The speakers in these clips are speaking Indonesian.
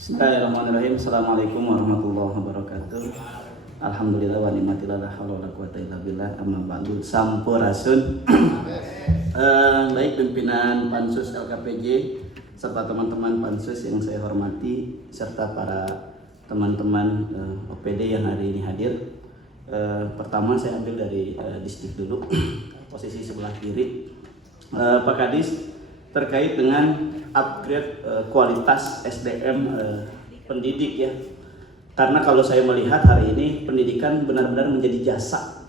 Bismillahirrahmanirrahim. Assalamualaikum warahmatullahi wabarakatuh. Alhamdulillah wa ni'matillah la haula wala quwata illa billah. Amma ba'du. Sampurasun. Baik pimpinan Pansus LKPJ serta teman-teman Pansus yang saya hormati serta para teman-teman OPD yang hari ini hadir. Pertama saya ambil dari distrik dulu, posisi sebelah kiri. Pak Kadis, terkait dengan upgrade kualitas SDM pendidik ya. Karena kalau saya melihat hari ini pendidikan benar-benar menjadi jasa.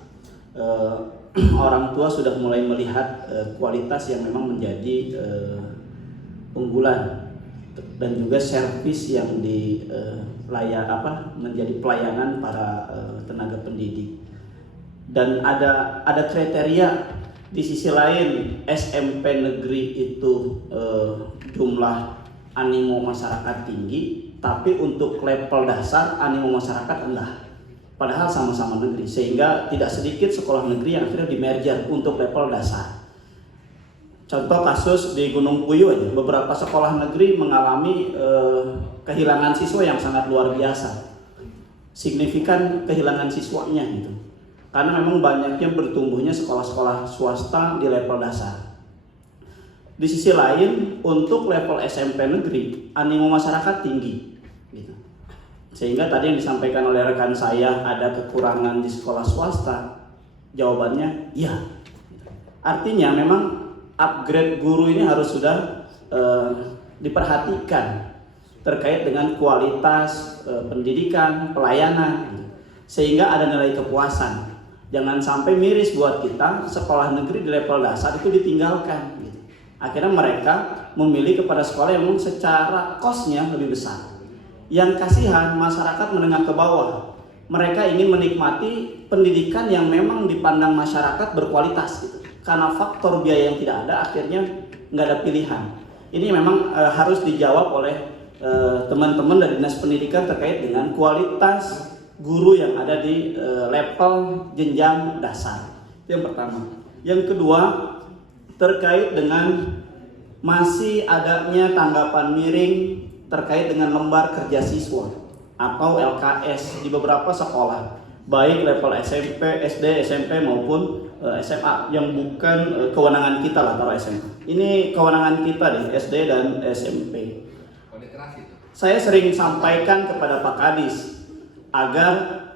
Orang tua sudah mulai melihat kualitas yang memang menjadi unggulan dan juga servis yang menjadi pelayanan para tenaga pendidik. Dan ada kriteria. Di sisi lain SMP negeri itu jumlah animo masyarakat tinggi, tapi untuk level dasar animo masyarakat rendah. Padahal sama-sama negeri, sehingga tidak sedikit sekolah negeri yang akhirnya di-merger untuk level dasar. Contoh kasus di Gunung Puyuh aja, beberapa sekolah negeri mengalami kehilangan siswa yang sangat luar biasa. Signifikan kehilangan siswanya gitu. Karena memang banyaknya bertumbuhnya sekolah-sekolah swasta di level dasar. Di sisi lain, untuk level SMP negeri, animo masyarakat tinggi. Gitu. Sehingga tadi yang disampaikan oleh rekan saya, ada kekurangan di sekolah swasta. Jawabannya, iya. Artinya memang upgrade guru ini harus sudah diperhatikan terkait dengan kualitas pendidikan, pelayanan. Sehingga ada nilai kepuasan. Jangan sampai miris buat kita, sekolah negeri di level dasar itu ditinggalkan. Gitu. Akhirnya mereka memilih kepada sekolah yang secara kosnya lebih besar. Yang kasihan masyarakat menengah ke bawah. Mereka ingin menikmati pendidikan yang memang dipandang masyarakat berkualitas. Gitu. Karena faktor biaya yang tidak ada, akhirnya nggak ada pilihan. Ini memang harus dijawab oleh teman-teman dari Dinas Pendidikan terkait dengan kualitas guru yang ada di level jenjang dasar. Itu yang pertama. Yang kedua, terkait dengan masih adanya tanggapan miring terkait dengan lembar kerja siswa atau LKS di beberapa sekolah, baik level SMP, SD, SMP maupun SMA yang bukan kewenangan kita lah taruh SMA. Ini kewenangan kita di SD dan SMP. Saya sering sampaikan kepada Pak Kadis agar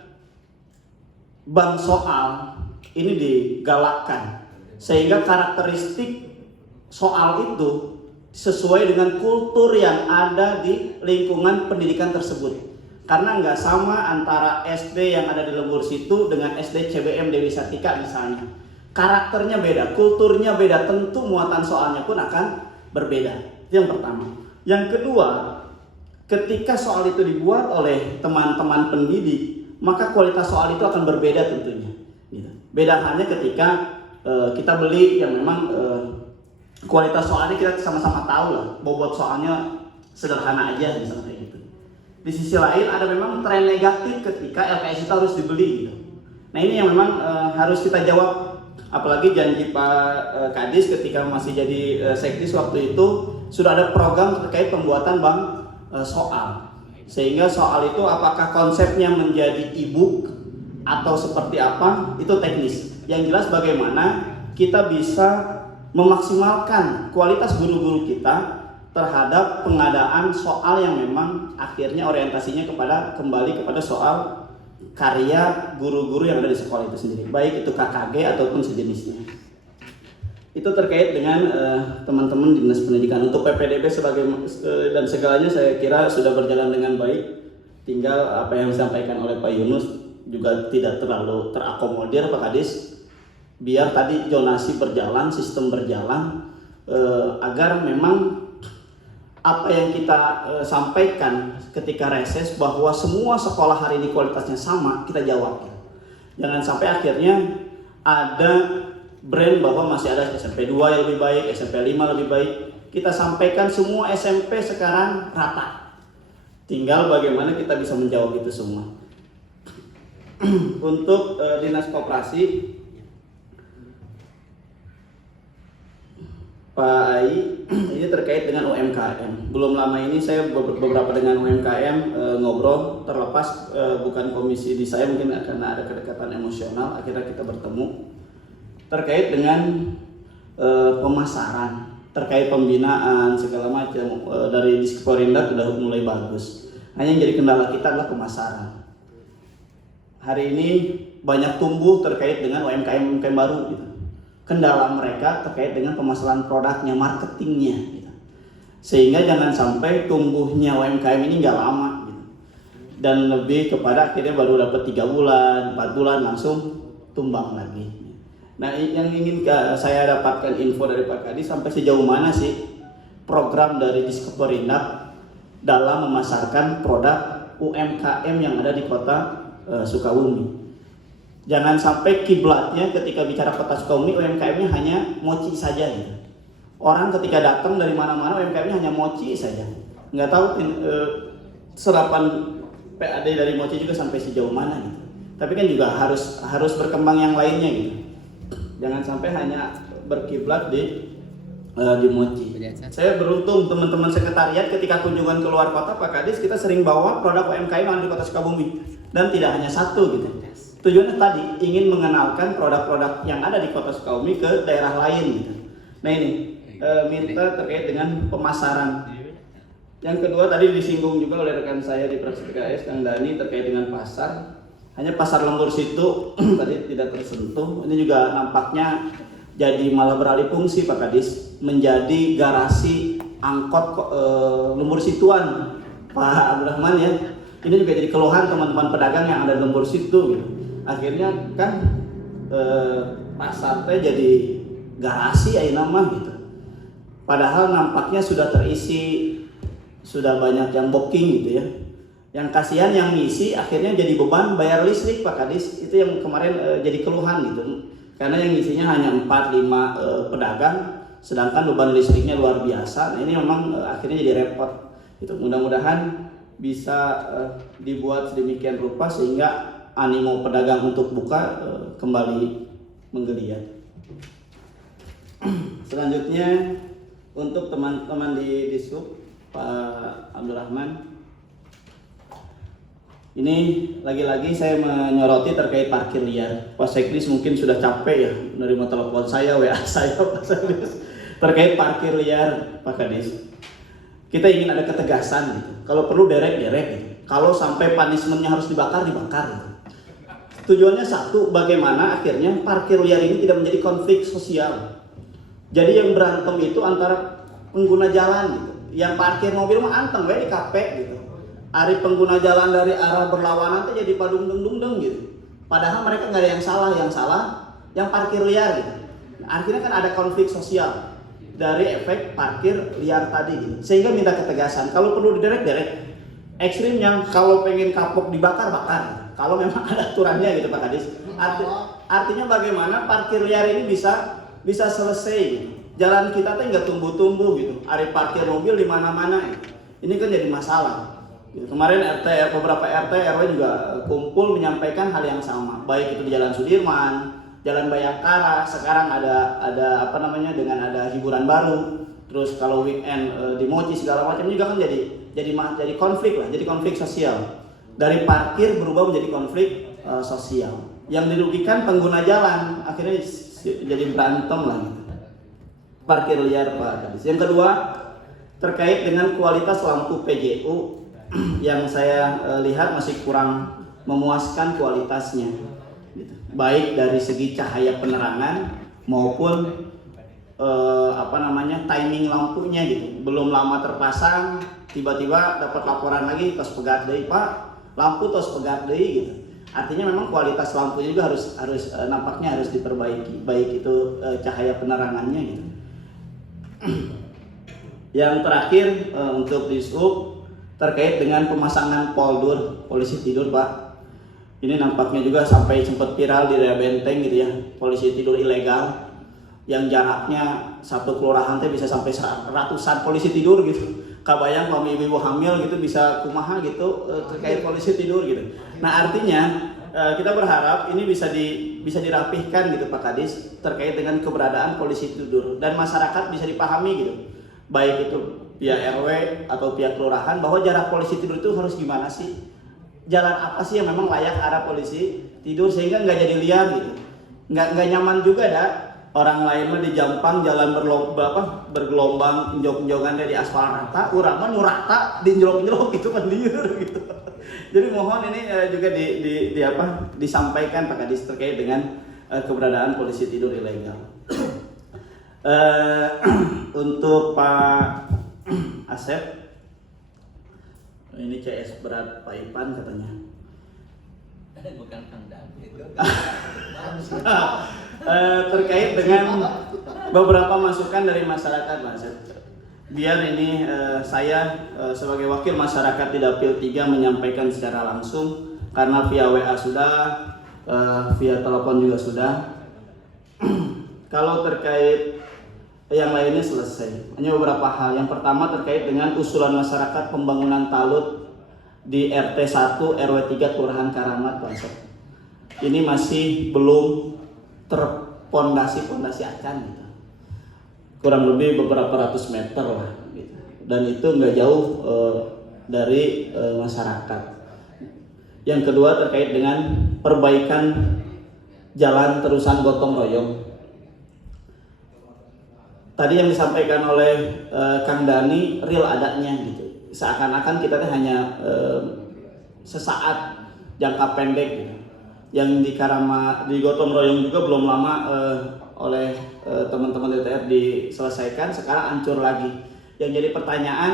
bank soal ini digalakkan sehingga karakteristik soal itu sesuai dengan kultur yang ada di lingkungan pendidikan tersebut. Karena nggak sama antara SD yang ada di Lembur Situ dengan SD CBM Dewi Sartika misalnya. Karakternya beda, kulturnya beda, tentu muatan soalnya pun akan berbeda. Itu yang pertama. Yang kedua, ketika soal itu dibuat oleh teman-teman pendidik, maka kualitas soal itu akan berbeda tentunya. Gitu. Beda halnya ketika kita beli yang memang kualitas soalnya kita sama-sama tahu lah, bobot soalnya sederhana aja misalnya gitu. Di sisi lain ada memang tren negatif ketika LKS itu harus dibeli. Gitu. Nah ini yang memang harus kita jawab. Apalagi janji Pak Kadis ketika masih jadi sekdis waktu itu sudah ada program terkait pembuatan bank soal, sehingga soal itu apakah konsepnya menjadi e-book atau seperti apa itu teknis. Yang jelas bagaimana kita bisa memaksimalkan kualitas guru-guru kita terhadap pengadaan soal yang memang akhirnya orientasinya kembali kepada soal karya guru-guru yang ada di sekolah itu sendiri, baik itu KKG ataupun sejenisnya. Itu terkait dengan teman-teman Dinas Pendidikan. Untuk PPDB dan segalanya saya kira sudah berjalan dengan baik. Tinggal apa yang disampaikan oleh Pak Yunus juga tidak terlalu terakomodir Pak Kadis. Biar tadi zonasi berjalan, sistem berjalan agar memang apa yang kita sampaikan ketika reses bahwa semua sekolah hari ini kualitasnya sama, kita jawab. Jangan sampai akhirnya ada brand bahwa masih ada SMP 2 yang lebih baik, SMP 5 lebih baik. Kita sampaikan semua SMP sekarang rata. Tinggal bagaimana kita bisa menjawab itu semua. Untuk Dinas Koperasi, Pak Ai, ini terkait dengan UMKM. Belum lama ini saya beberapa dengan UMKM ngobrol, terlepas bukan komisi di saya, mungkin karena ada kedekatan emosional, akhirnya kita bertemu terkait dengan pemasaran, terkait pembinaan segala macam dari Diskorindak sudah mulai bagus. Hanya yang jadi kendala kita adalah pemasaran. Hari ini banyak tumbuh terkait dengan UMKM baru gitu. Kendala mereka terkait dengan pemasaran produknya, marketingnya gitu. Sehingga jangan sampai tumbuhnya UMKM ini nggak lama gitu. Dan lebih kepada akhirnya baru dapat 3 bulan, 4 bulan langsung tumbang lagi. Nah, yang ingin saya dapatkan info dari Pak Kadis, sampai sejauh mana sih program dari Diskorindak dalam memasarkan produk UMKM yang ada di kota Sukabumi. Jangan sampai kiblatnya ketika bicara kota Sukabumi UMKM-nya hanya mochi saja gitu. Orang ketika datang dari mana-mana UMKM-nya hanya mochi saja. Nggak tahu serapan PAD dari mochi juga sampai sejauh mana gitu. Tapi kan juga harus berkembang yang lainnya gitu. Jangan sampai hanya berkiblat di mochi. Saya beruntung teman-teman sekretariat ketika kunjungan keluar kota Pak Kadis, kita sering bawa produk UMKM yang ada di kota Sukabumi, dan tidak hanya satu gitu. Tujuannya tadi ingin mengenalkan produk-produk yang ada di kota Sukabumi ke daerah lain gitu. Nah ini minta terkait dengan pemasaran. Yang kedua tadi disinggung juga oleh rekan saya di fraksi PKS, Kang Dani, terkait dengan pasar. Hanya pasar Lembur situ tadi tidak tersentuh. Ini juga nampaknya jadi malah beralih fungsi Pak Kadis, menjadi garasi angkot Lembur situan Pak Abdurrahman ya. Ini juga jadi keluhan teman-teman pedagang yang ada di Lembur situ gitu. Akhirnya kan pasar teh jadi garasi ayeuna mah gitu. Padahal nampaknya sudah terisi, sudah banyak yang booking gitu ya. Yang kasihan yang ngisi akhirnya jadi beban bayar listrik Pak Kadis. Itu yang kemarin jadi keluhan gitu. Karena yang ngisinya hanya 4-5 pedagang, sedangkan beban listriknya luar biasa. Nah, ini memang akhirnya jadi repot. Itu mudah-mudahan bisa dibuat sedemikian rupa sehingga animo pedagang untuk buka kembali menggeliat. Selanjutnya untuk teman-teman di Sub, Pak Abdurrahman, ini lagi-lagi saya menyoroti terkait parkir liar. Pak Seklis mungkin sudah capek ya menerima telepon saya, WA saya Pak Seklis terkait parkir liar Pak Kadis. Kita ingin ada ketegasan gitu. Kalau perlu derek-derek gitu. Kalau sampai punishment-nya harus dibakar gitu. Tujuannya satu, bagaimana akhirnya parkir liar ini tidak menjadi konflik sosial. Jadi yang berantem itu antara pengguna jalan gitu. Yang parkir mobil mah anteng we di kape gitu. Ari pengguna jalan dari arah berlawanan tuh jadi padung dung gitu. Padahal mereka nggak ada yang salah yang parkir liar gitu. Akhirnya kan ada konflik sosial dari efek parkir liar tadi gitu. Sehingga minta ketegasan. Kalau perlu diderek-derek. Ekstrimnya kalau pengen kapok dibakar bakar. Kalau memang ada aturannya gitu Pak Kadis. Artinya bagaimana parkir liar ini bisa selesai gitu. Jalan kita tuh nggak tumbuh-tumbuh gitu. Ari parkir mobil di mana-mana. Ini kan jadi masalah. Gitu. Kemarin beberapa RT RW juga kumpul menyampaikan hal yang sama. Baik itu di Jalan Sudirman, Jalan Bayangkara. Sekarang ada apa namanya, dengan ada hiburan baru. Terus kalau weekend di Mochi segala macam juga kan jadi konflik lah, jadi konflik sosial. Dari parkir berubah menjadi konflik sosial. Yang dirugikan pengguna jalan, akhirnya jadi berantem lah gitu. Parkir liar Pak Kadis. Yang kedua terkait dengan kualitas lampu PJU yang saya lihat masih kurang memuaskan kualitasnya. Gitu. Baik dari segi cahaya penerangan maupun timing lampunya gitu. Belum lama terpasang, tiba-tiba dapat laporan lagi tos pegat deui Pak, lampu tos pegat deui gitu. Artinya memang kualitas lampunya juga harus nampaknya harus diperbaiki, baik itu cahaya penerangannya gitu. Yang terakhir untuk di Sub terkait dengan pemasangan poldur, polisi tidur Pak. Ini nampaknya juga sampai sempat viral di daerah Benteng gitu ya, polisi tidur ilegal yang jaraknya satu kelurahan teh bisa sampai ratusan polisi tidur gitu. Kabayang kalau ibu hamil gitu bisa kumaha gitu terkait polisi tidur gitu. Nah artinya kita berharap ini bisa dirapihkan gitu Pak Kadis terkait dengan keberadaan polisi tidur dan masyarakat bisa dipahami gitu, baik itu pihak RW atau pihak kelurahan, bahwa jarak polisi tidur itu harus gimana sih, jalan apa sih yang memang layak ada polisi tidur sehingga nggak jadi liar gitu, nggak nyaman juga dah orang lain mah di Jampang jalan bergelombang injok-injokan di aspal rata, urang mah nu rata di injok-injok itu kan liar gitu. Jadi mohon ini juga disampaikan Pak Kadis terkait dengan keberadaan polisi tidur ilegal. Untuk Pak Asep, ini CS berat Pak Ipan katanya. Bukan Kang David. Terkait dengan beberapa masukan dari masyarakat, Pak Asep. Biar ini saya sebagai wakil masyarakat di Dapil 3 menyampaikan secara langsung, karena via WA sudah, via telepon juga sudah. Kalau terkait yang lainnya selesai, hanya beberapa hal. Yang pertama terkait dengan usulan masyarakat pembangunan talut di RT 1 RW 3 Kelurahan Karamat, Pak Asep. Ini masih belum terpondasi akan gitu. Kurang lebih beberapa ratus meter lah gitu. Dan itu nggak jauh dari masyarakat. Yang kedua terkait dengan perbaikan jalan terusan gotong royong. Tadi yang disampaikan oleh Kang Dani real adanya gitu. Seakan-akan kita hanya sesaat jangka pendek gitu. Yang di gotong royong juga belum lama oleh teman-teman DPR diselesaikan, sekarang hancur lagi. Yang jadi pertanyaan,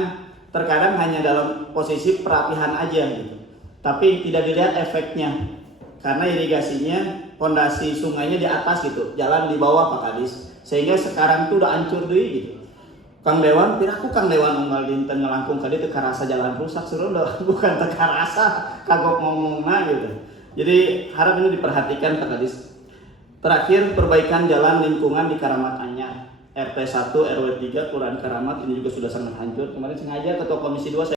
terkadang hanya dalam posisi perapihan aja gitu, tapi tidak dilihat efeknya, karena irigasinya, pondasi sungainya di atas gitu, jalan di bawah Pak Kadis, sehingga sekarang tuh udah hancur deh gitu. Kang Dewan, piraku Kang Dewan unggal dinten ngelangkung tadi teka rasa jalan rusak, suruh bukan teka rasa kagok ngomongna gitu. Jadi harap ini diperhatikan Pak Kadis. Terakhir, perbaikan jalan lingkungan di Karamat Anyar RT 1 RW 3 Kelurahan Karamat ini juga sudah sangat hancur. Kemarin sengaja Ketua Komisi 2